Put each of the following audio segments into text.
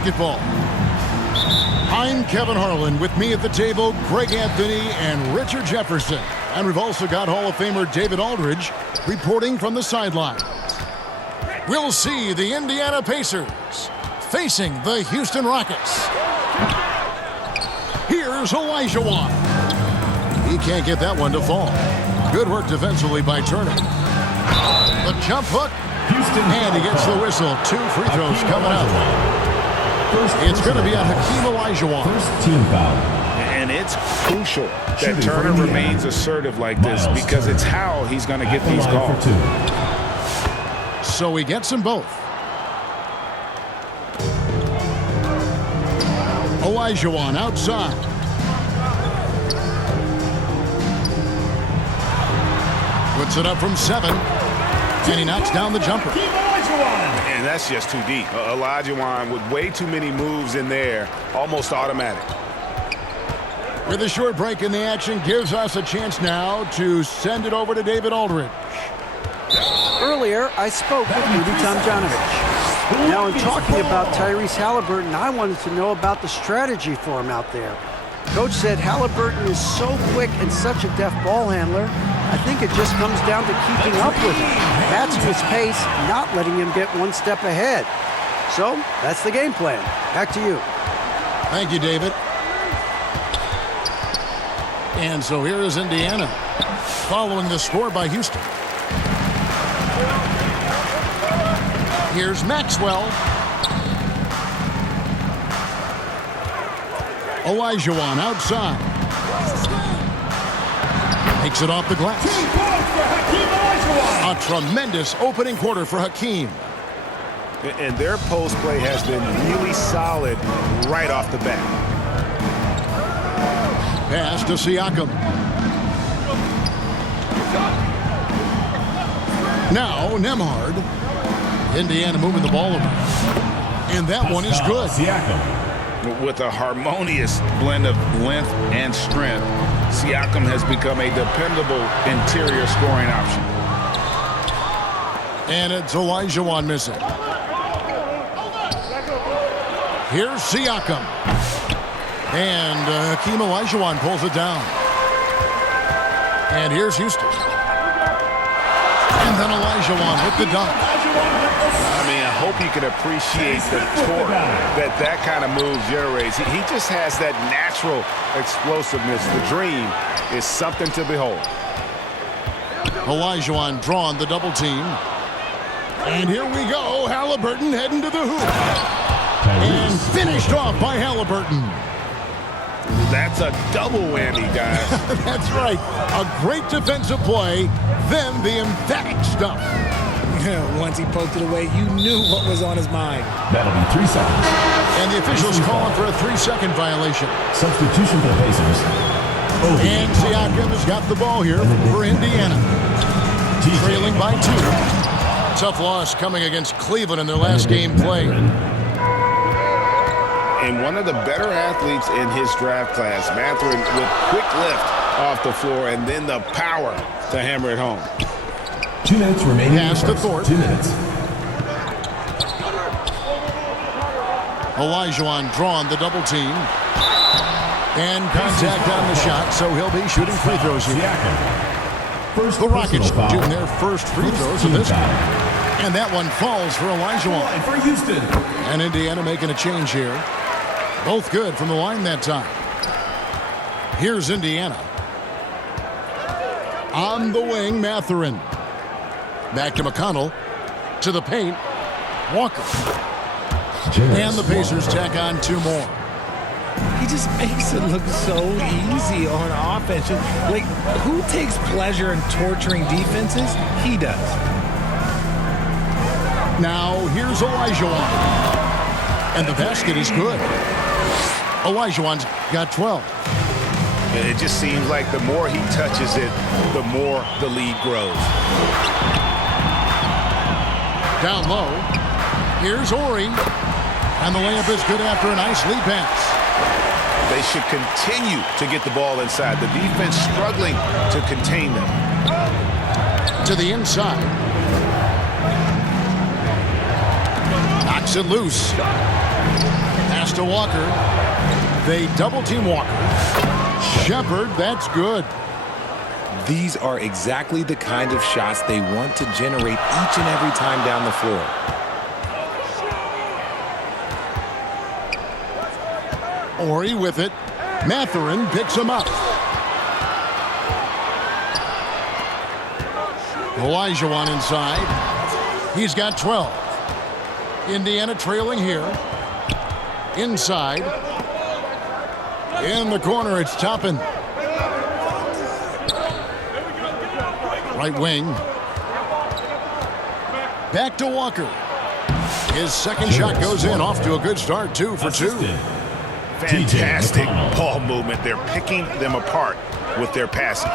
Basketball. I'm Kevin Harlan. With me at the table, Greg Anthony and Richard Jefferson. And we've also got Hall of Famer David Aldridge reporting from the sidelines. We'll see the Indiana Pacers facing the Houston Rockets. Here's Olajuwon. He can't get that one to fall. Good work defensively by Turner. The jump hook. And he gets the whistle. 2 free throws coming up. It's going to be on Hakeem Olajuwon. First team foul. And it's crucial that Turner remains assertive like this because it's how he's going to get these calls. So he gets them both. Olajuwon outside. Puts it up from 7. And he knocks down the jumper. And that's just too deep. Olajuwon with way too many moves in there, almost automatic. With a short break in the action, gives us a chance now to send it over to David Aldridge. Earlier, I spoke with Rudy Tomjanovich. Now, in talking about Tyrese Halliburton, I wanted to know about the strategy for him out there. Coach said Halliburton is so quick and such a deft ball handler. I think it just comes down to keeping up with him, matching his pace, not letting him get one step ahead. So, that's the game plan. Back to you. Thank you, David. And so here is Indiana, following the score by Houston. Here's Maxwell. Olajuwon outside. Takes it off the glass. A tremendous opening quarter for Hakeem. And their post play has been really solid right off the bat. Pass to Siakam. Now Nembhard. Indiana moving the ball around. And that one is good. With a harmonious blend of length and strength, Siakam has become a dependable interior scoring option. And it's Olajuwon missing. Here's Siakam. And Hakeem Olajuwon pulls it down. And here's Houston. And then Olajuwon with the dunk. I mean, I hope you can appreciate the torque that kind of move generates. He just has that natural explosiveness. The dream is something to behold. Olajuwon drawn the double team. And here we go. Halliburton heading to the hoop. And finished off by Halliburton. That's a double whammy, guys. That's right. A great defensive play, then the emphatic stuff. Once he poked it away, you knew what was on his mind. That'll be 3 seconds. And the officials calling for a 3-second violation. Substitution for the Pacers. And Siakam has got the ball here for Indiana. Trailing by 2. Tough loss coming against Cleveland in their last game played. And one of the better athletes in his draft class, Mathurin, with quick lift off the floor and then the power to hammer it home. 2 minutes remaining. Pass to Thorpe. 2 minutes. Olajuwon drawn the double team. And contact on the shot, so he'll be shooting free throws here. The Rockets shooting their first free throws of this game. And that one falls for Olajuwon. For Houston. And Indiana making a change here. Both good from the line that time. Here's Indiana. On the wing, Mathurin. Back to McConnell. To the paint. Walker. And the Pacers tack on 2 more. He just makes it look so easy on offense. Like, who takes pleasure in torturing defenses? He does. Now, here's Olajuwon. And the basket is good. Olajuwon's got 12. And it just seems like the more he touches it, the more the lead grows. Down low. Here's Ori. And the layup is good after a nice lead pass. They should continue to get the ball inside. The defense struggling to contain them. To the inside. Knocks it loose. to Walker. They double-team Walker. Shepard, that's good. These are exactly the kind of shots they want to generate each and every time down the floor. Ori with it. Mathurin picks him up. Olajuwon inside. He's got 12. Indiana trailing here. Inside. In the corner, it's Toppin. Right wing. Back to Walker. His second shot goes in. Off to a good start, 2 for 2. Fantastic ball movement. They're picking them apart with their passing.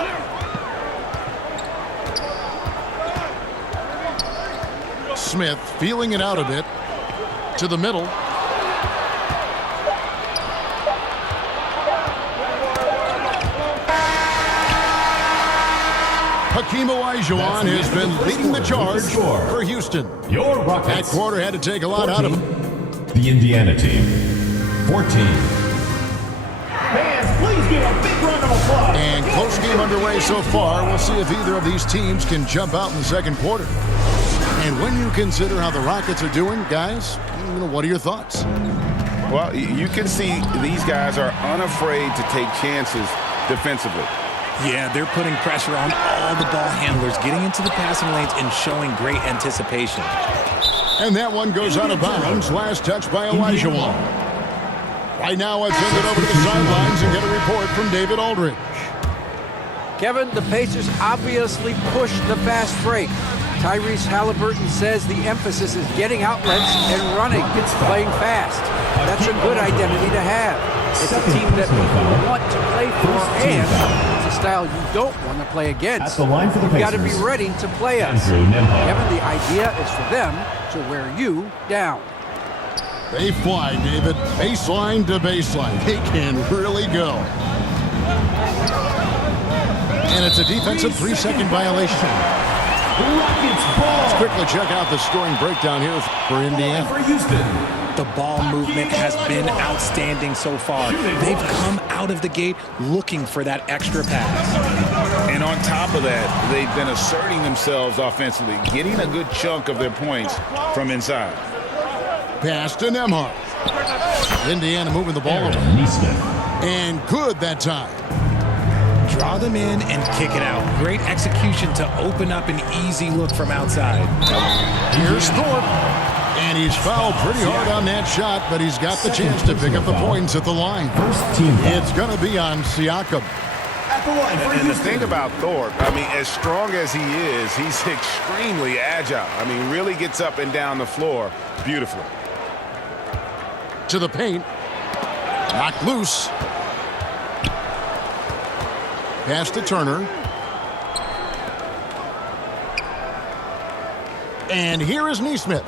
Smith feeling it out a bit. To the middle. Hakeem Olajuwon has been leading the charge for Houston. Your That Rockets. quarter had to take a lot out of him. The Indiana team. 14. Fans, please give a big round of applause. And close game underway so far. We'll see if either of these teams can jump out in the second quarter. And when you consider how the Rockets are doing, guys, what are your thoughts? Well, you can see these guys are unafraid to take chances defensively. Yeah, they're putting pressure on all the ball handlers, getting into the passing lanes and showing great anticipation. And that one goes out of bounds. Last touch by Olajuwon. Right now, let's send it over to the sidelines and get a report from David Aldridge. Kevin, the Pacers obviously pushed the fast break. Tyrese Halliburton says the emphasis is getting outlets and running, playing fast. That's a good identity to have. It's a team that people want to play for, and it's a style you don't want to play against. At the line for the You've got to be Pacers, ready to play us. Andrew Nembhard. Kevin, the idea is for them to wear you down. They fly, David. Baseline to baseline. They can really go. And it's a defensive 3-second violation. Let's quickly check out the scoring breakdown here for Indiana. For Houston. The ball movement has been outstanding so far. They've come out of the gate looking for that extra pass. And on top of that, they've been asserting themselves offensively, getting a good chunk of their points from inside. Pass to Nembhard. Indiana moving the ball over. And good that time. Draw them in and kick it out. Great execution to open up an easy look from outside. Here's Thorpe. And he's fouled pretty hard on that shot, but he's got the chance to pick up the points at the line. First team foul. It's going to be on Siakam. At the line for And the Houston. thing about Thorpe, I mean, as strong as he is, he's extremely agile. I mean, really gets up and down the floor beautifully. To the paint. Knocked loose. Pass to Turner. And here is Nesmith.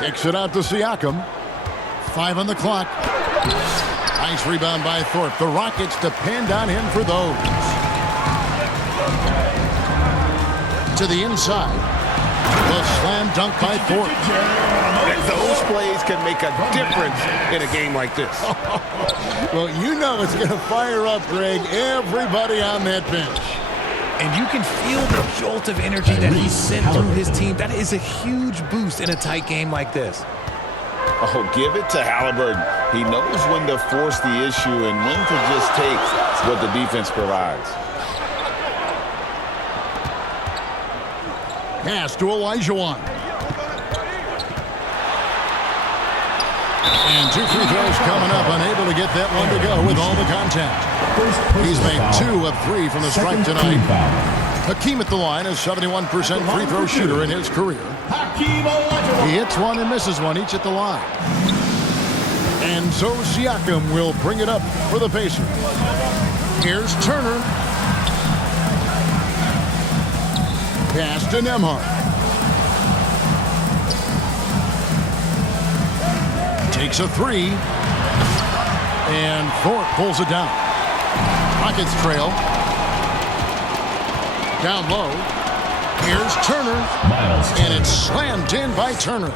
Kicks it out to Siakam. 5 on the clock. Nice rebound by Thorpe. The Rockets depend on him for those. To the inside. The slam dunk by Thorpe. Those plays can make a difference in a game like this. Well, you know it's going to fire up, Greg, everybody on that bench. And you can feel the jolt of energy that he sent through his team. That is a huge boost in a tight game like this. Oh, give it to Halliburton. He knows when to force the issue and when to just take what the defense provides. Pass to Olajuwon. And 2 free throws coming up. Unable to get that one to go with all the contact. He's made 2 of 3 from the stripe tonight. Hakeem at the line, a 71% free throw shooter in his career. He hits one and misses one each at the line. And so Siakam will bring it up for the Pacers. Here's Turner. Pass to Nembhard. Takes a 3. And Thorpe pulls it down. Rockets trail. Down low. Here's Turner. Miles And it's slammed in by Turner.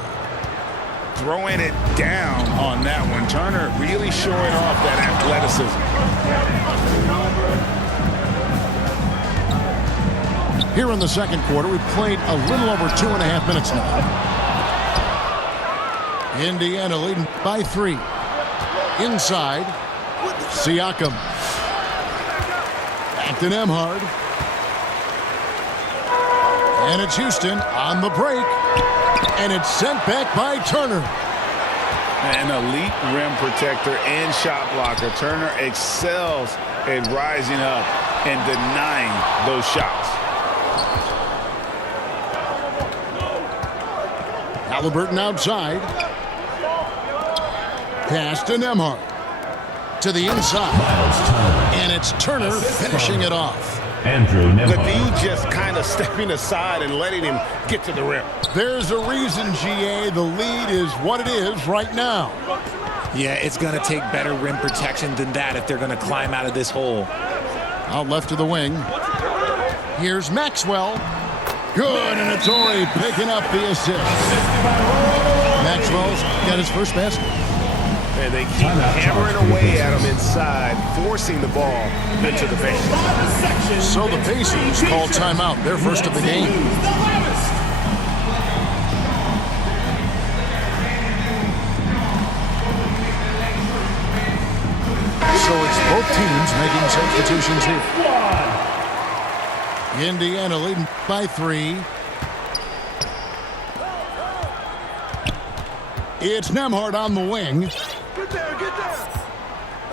throwing it down on that one. Turner really showing off that athleticism. Here in the second quarter, we've played a little over 2.5 minutes now. Indiana leading by 3. Inside, Siakam. Back to Nembhard. And it's Houston on the break. And it's sent back by Turner. An elite rim protector and shot blocker. Turner excels at rising up and denying those shots. Haliburton outside. Pass to Nembhard. To the inside. And it's Turner finishing it off. Andrew Nembhard. Levine just kind of stepping aside and letting him get to the rim. There's a reason, GA. The lead is what it is right now. Yeah, it's going to take better rim protection than that if they're going to climb out of this hole. Out left of the wing. Here's Maxwell. Good, and it's Torrey picking up the assist. Maxwell's got his first basket. And they keep hammering away at him inside, forcing the ball into the paint. So the Pacers call timeout, their first of the game. So it's both teams making substitutions here. Indiana leading by 3. It's Nembhard on the wing. Get there.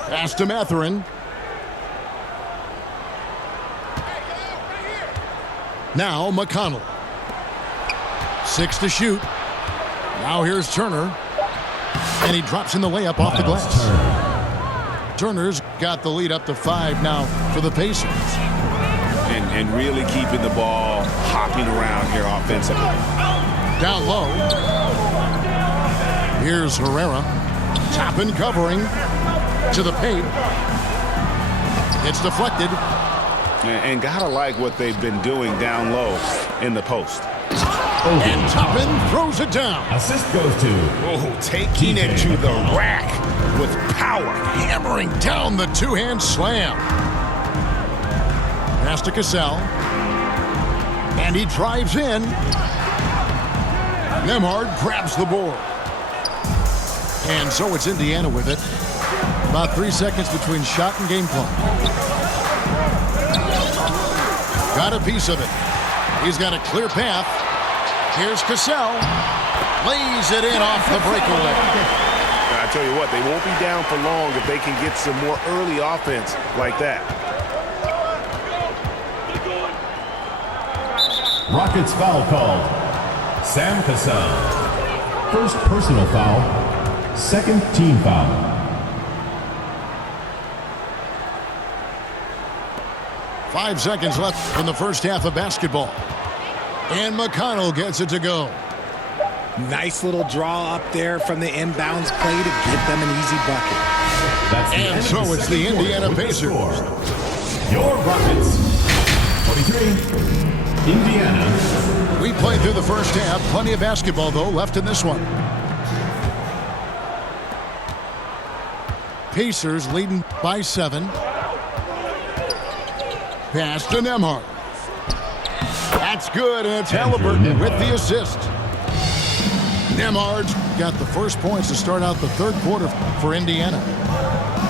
Pass to Mathurin. Now McConnell. 6 to shoot. Now here's Turner. And he drops in the layup off the glass. Turner's got the lead up to 5 now for the Pacers. And really keeping the ball hopping around here offensively. Down low. Here's Herrera. Top and covering. To the paint. It's deflected. And gotta like what they've been doing down low in the post. And Toppin throws it down. Assist goes to. Oh, taking it to the rack with power. Hammering down the two-hand slam. Pass to Cassell. And he drives in. Nembhard grabs the board. And so it's Indiana with it. About 3 seconds between shot and game clock. Got a piece of it. He's got a clear path. Here's Cassell. Lays it in off the breakaway. I tell you what, they won't be down for long if they can get some more early offense like that. Rockets foul called. Sam Cassell. First personal foul. Second team foul. Five seconds left in the first half of basketball. And McConnell gets it to go. Nice little draw up there from the inbounds play to get them an easy bucket. And so it's the Indiana Pacers. Your Rockets. 43. Indiana. We played through the first half. Plenty of basketball, though, left in this one. Pacers leading by 7. Pass to Nembhard. That's good, and it's Haliburton with the assist. Nembhard's got the first points to start out the third quarter for Indiana.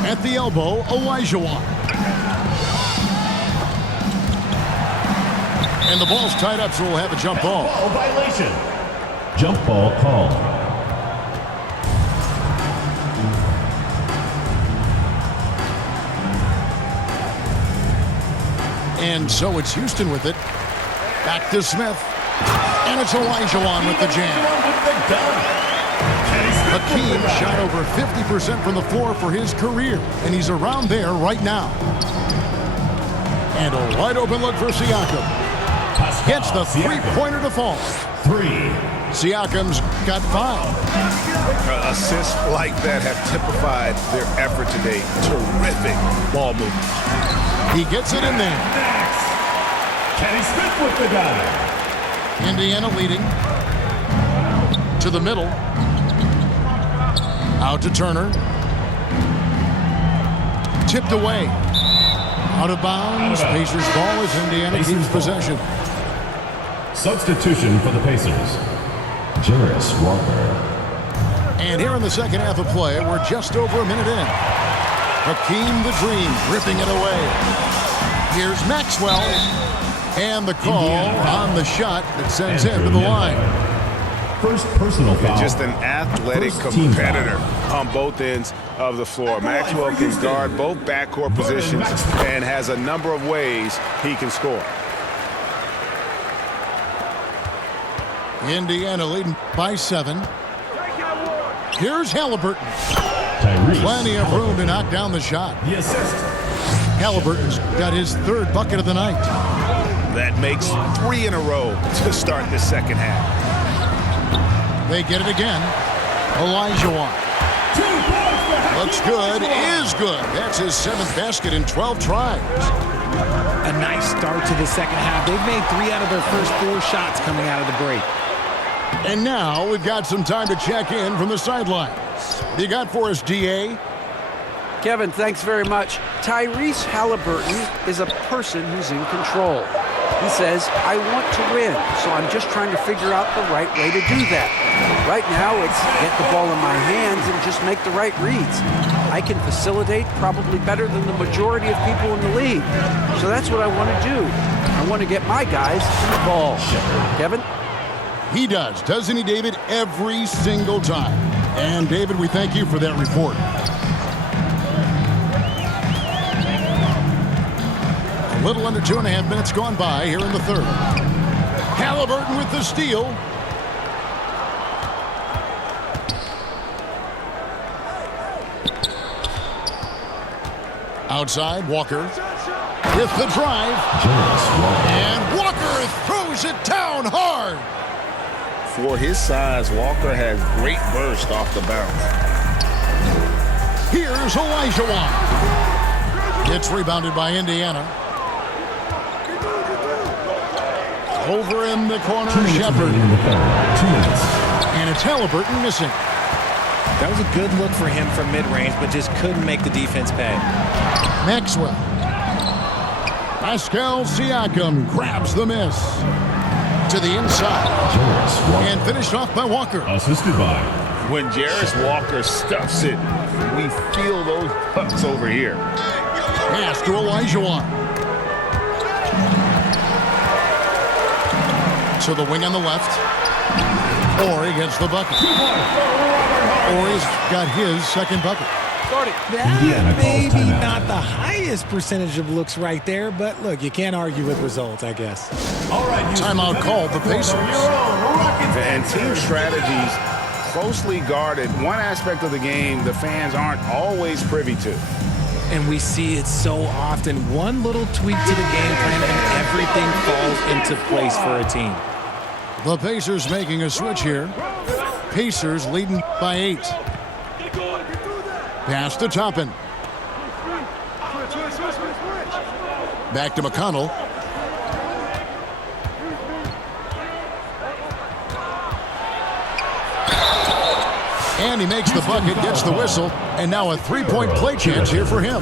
At the elbow, Olajuwon. And the ball's tied up, so we'll have a jump ball. Ball violation. Jump ball called. And so it's Houston with it. Back to Smith. And it's Olajuwon with the jam. Hakeem shot over 50% from the floor for his career, and he's around there right now. And a wide open look for Siakam. Gets the three-pointer to fall. 3. Siakam's got 5. Assists like that have typified their effort today. Terrific ball movement. He gets it in there. Kenny Smith with the gun. Indiana leading. To the middle. Out to Turner. Tipped away. Out of bounds. Pacers ball as Indiana keeps possession. Substitution for the Pacers. Jarris Walker. And here in the second half of play, we're just over a minute in. Hakeem the Dream ripping it away. Here's Maxwell. And the call on the shot that sends him to the line. First personal foul. Just an athletic competitor on both ends of the floor. Maxwell can guard both backcourt positions and has a number of ways he can score. Indiana leading by 7. Here's Halliburton. Plenty of room to knock down the shot. The assist. Halliburton's got his 3rd bucket of the night. That makes 3 in a row to start the second half. They get it again. Olajuwon. Looks good, is good. That's his 7th basket in 12 tries. A nice start to the second half. They've made 3 out of their first 4 shots coming out of the break. And now we've got some time to check in from the sidelines. What do you got for us, DA? Kevin, thanks very much. Tyrese Halliburton is a person who's in control. He says, I want to win, so I'm just trying to figure out the right way to do that. Right now, it's get the ball in my hands and just make the right reads. I can facilitate probably better than the majority of people in the league. So that's what I want to do. I want to get my guys in the ball. Kevin? He does, doesn't he, David? Every single time. And, David, we thank you for that report. A little under 2.5 minutes gone by here in the 3rd. Halliburton with the steal. Outside, Walker with the drive. And Walker throws it down hard. For his size, Walker has great burst off the bounce. Here's Olajuwon. It's rebounded by Indiana. Over in the corner, Shepard. And it's Halliburton missing. That was a good look for him from mid-range, but just couldn't make the defense pay. Maxwell. Pascal Siakam grabs the miss. To the inside. And finished off by Walker. Assisted by. When Jarris Walker stuffs it, we feel those pucks over here. Pass to Olajuwon. To the wing on the left. Or he gets the bucket. Or he's got his 2nd bucket. That may be not the highest percentage of looks right there, but look, you can't argue with results, I guess. Timeout called the Pacers. And team strategies closely guarded. One aspect of the game the fans aren't always privy to. And we see it so often. One little tweak to the game plan and everything falls into place for a team. The Pacers making a switch here. Pacers leading by 8. Pass to Toppin. Back to McConnell. And he makes the bucket, gets the whistle, and now a 3-point play chance here for him.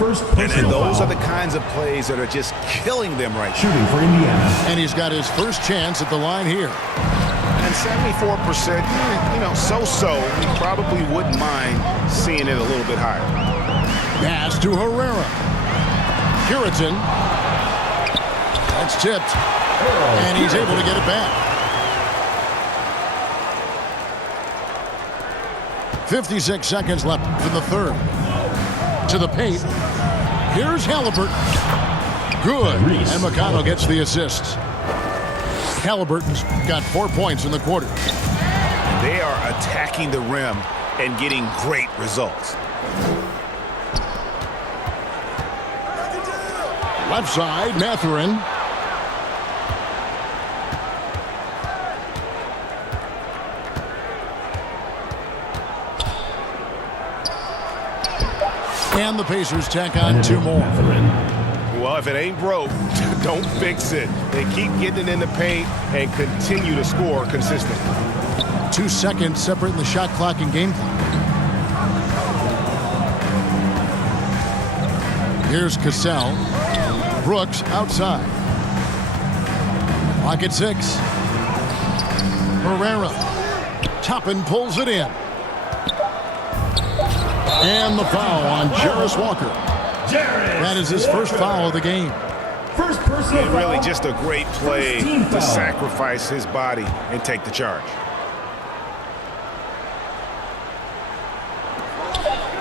And those are the kinds of plays that are just killing them right now. Shooting for Indiana. And he's got his first chance at the line here. And 74%, so-so. We probably wouldn't mind seeing it a little bit higher. Pass to Herrera. Puritan. That's tipped. And he's able to get it back. 56 seconds left in the 3rd. To the paint. Here's Halliburton. Good. And McConnell gets the assist. Halliburton's got 4 points in the quarter. They are attacking the rim and getting great results. Left side, Mathurin. And the Pacers tack on 2 more. Well, if it ain't broke, don't fix it. They keep getting it in the paint and continue to score consistently. 2 seconds separating the shot clock and game clock. Here's Cassell. Brooks outside. Clock at 6. Herrera. Toppin pulls it in. And the foul on Jarris Walker. That is his first foul of the game. First personal foul. Really just a great play to sacrifice his body and take the charge.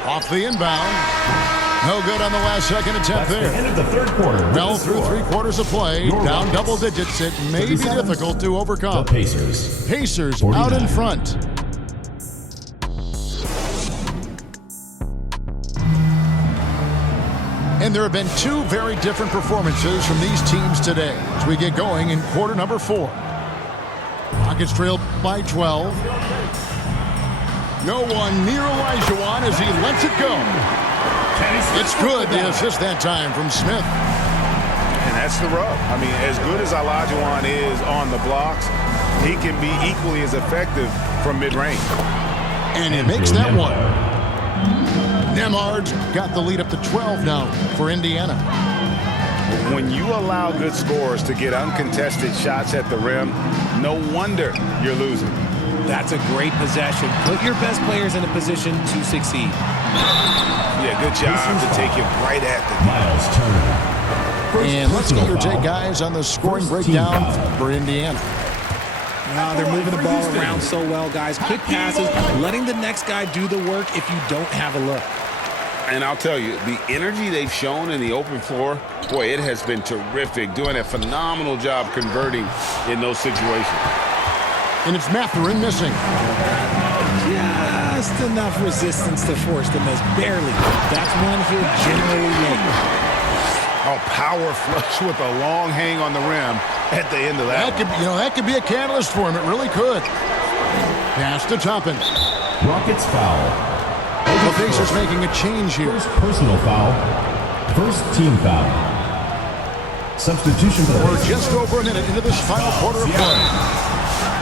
Off the inbound. No good on the last second attempt That's there. the end of the third quarter. Well, through 3 quarters of play, Your down Rockets. double digits, it may be 37. difficult to overcome. The Pacers. Pacers 49. out in front. And there have been 2 very different performances from these teams today as we get going in quarter number 4. Rockets trail by 12. No one near Olajuwon as he lets it go. It's good, the assist that time from Smith. And that's the rub. I mean, as good as Olajuwon is on the blocks, he can be equally as effective from mid-range. And he makes that one. Nemhard's got the lead up to 12 now for Indiana. When you allow good scorers to get uncontested shots at the rim, no wonder you're losing. That's a great possession. Put your best players in a position to succeed. Yeah, good job to take it right at the Miles Turner. And let's get your personal take, foul. guys, on the scoring First team breakdown foul. for Indiana. Wow, they're moving the ball around so well, guys. Quick passes, letting the next guy do the work if you don't have a look. And I'll tell you, the energy they've shown in the open floor, boy, it has been terrific. Doing a phenomenal job converting in those situations. And it's Mathurin missing. Just enough resistance to force the miss. Barely. That's one he'll generally make. Oh, power flush with a long hang on the rim at the end of that. That could be a catalyst for him. It really could. Pass to Toppin. Rockets foul. The Pacers making a change here. First personal foul. First team foul. Substitution for the We're Pacers. just over a minute into this final quarter of play.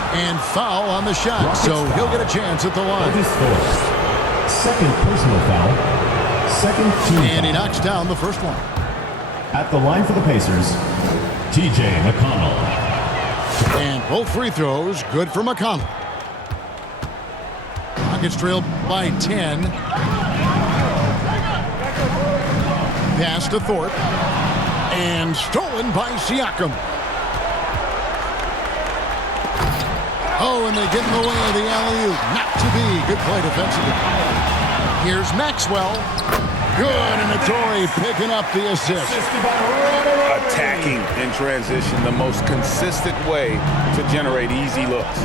And foul on the shot, so he'll get a chance at the line. August 4th. Second personal foul. Second team And he foul. knocks down the first one. At the line for the Pacers, TJ McConnell. And both free throws good for McConnell. Rockets trail by 10. Pass to Thorpe. And stolen by Siakam. Oh, and they get in the way of the alley-oop. Not to be. Good play defensively. Here's Maxwell. Good, and Torrey picking up the assist. Attacking in transition, the most consistent way to generate easy looks.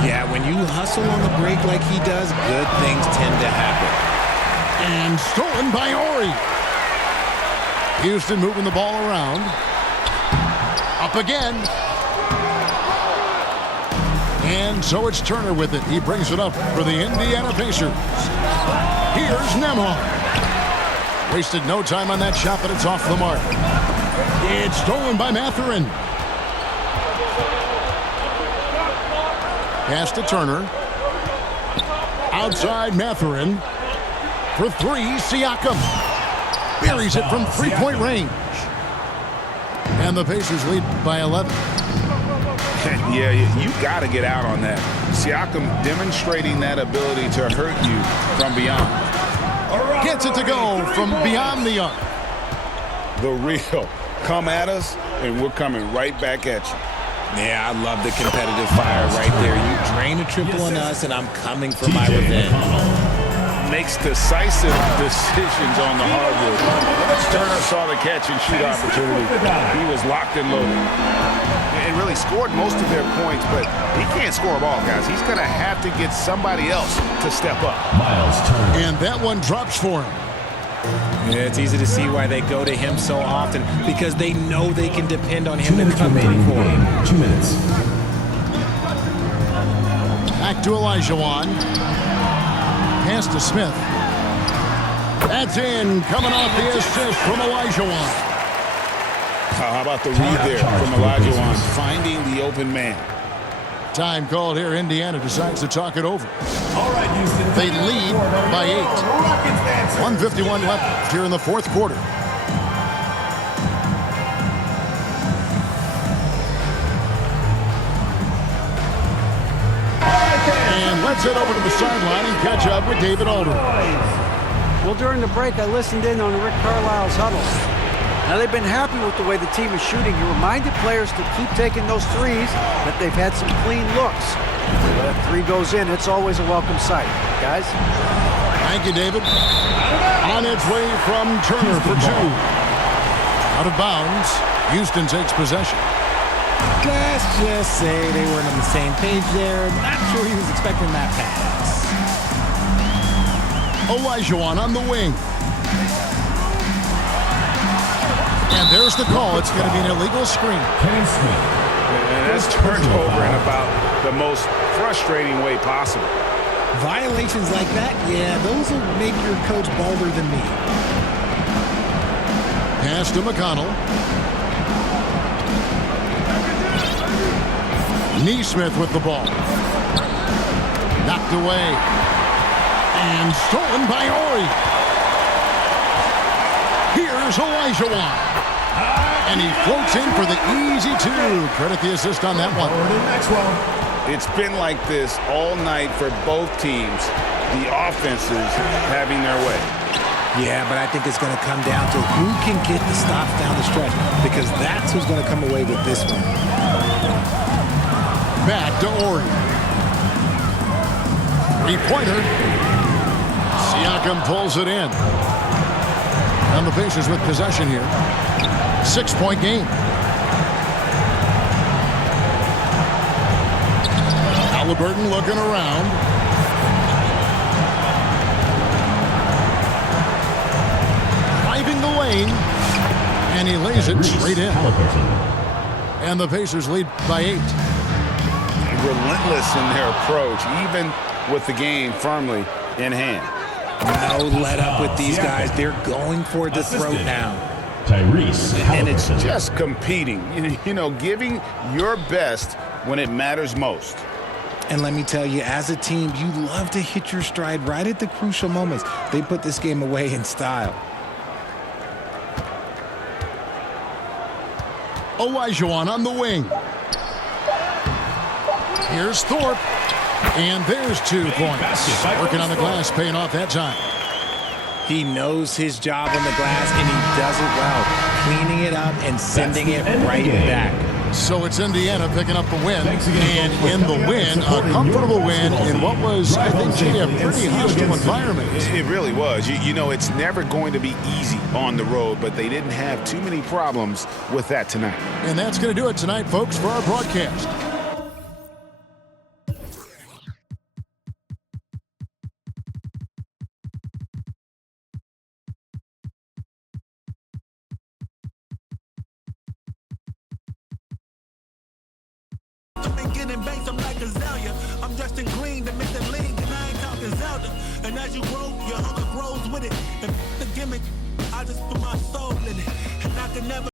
Yeah, when you hustle on the break like he does, good things tend to happen. And stolen by Ori. Houston moving the ball around. Up again. And so it's Turner with it. He brings it up for the Indiana Pacers. Here's Nemhard. Wasted no time on that shot, but it's off the mark. It's stolen by Mathurin. Pass to Turner. Outside Mathurin. For 3, Siakam. Buries it from 3-point range. And the Pacers lead by 11. Yeah, you got to get out on that. Siakam demonstrating that ability to hurt you from beyond. Gets it to go from beyond the arc. The real. Come at us, and we're coming right back at you. Yeah, I love the competitive fire right there. You drain a triple on us, and I'm coming for my revenge. Makes decisive decisions on the hardwood. Turner saw the catch and shoot opportunity. He was locked and loaded. And really scored most of their points, but he can't score them all, guys. He's going to have to get somebody else to step up. Miles Turner. And that one drops for him. Yeah, it's easy to see why they go to him so often, because they know they can depend on 2 him to minutes come remaining through in the for them. game. 2 minutes. Back to Olajuwon. Pass to Smith. That's in. Coming off the assist from Olajuwon. How about the read there from Olajuwon, finding the open man. Time called here. Indiana decides to talk it over. All right, Houston. They lead by 8. Rockets dancing. 1:51 left here in the fourth quarter. Let's head over to the sideline and catch up with David Aldridge. Well, during the break, I listened in on Rick Carlisle's huddle. Now, they've been happy with the way the team is shooting. He reminded players to keep taking those threes, that they've had some clean looks. When a three goes in, it's always a welcome sight. Guys? Thank you, David. On its way from Turner for two. Out of bounds. Houston takes possession. Let's just say they weren't on the same page there. Not sure he was expecting that pass. Olajuwon on the wing. And there's the call. It's going to be an illegal screen. And that's turned over in about the most frustrating way possible. Violations like that, yeah, those will make your coach balder than me. Pass to McConnell. Neesmith with the ball. Knocked away. And stolen by Ori. Here's Olajuwon. And he floats in for the easy two. Credit the assist on that one. It's been like this all night for both teams. The offenses having their way. Yeah, but I think it's going to come down to who can get the stops down the stretch, because that's who's going to come away with this one. Back to Ori. Three-pointer. Siakam pulls it in. And the Pacers with possession here. 6-point game. Halliburton looking around. Driving the lane. And he lays it straight in. And the Pacers lead by 8. Relentless in their approach, even with the game firmly in hand. No let up with these guys. They're going for the throat now. And it's just competing, you know, giving your best when it matters most. And let me tell you, as a team, you love to hit your stride right at the crucial moments. They put this game away in style. Olajuwon on the wing. Here's Thorpe. And there's 2 points. Working on the glass, paying off that time. He knows his job on the glass, and he does it well, cleaning it up and sending it right back. So it's Indiana picking up the win, and in the win, a comfortable win in what was, I think, Jay, a pretty hostile environment. It really was. You know, it's never going to be easy on the road, but they didn't have too many problems with that tonight. And that's going to do it tonight, folks, for our broadcast. Getting banks, I'm like Azalea. I'm dressed in green to make the league, and I ain't talking Zelda. And as you grow, your hunger grows with it. And the gimmick, I just put my soul in it. And I can never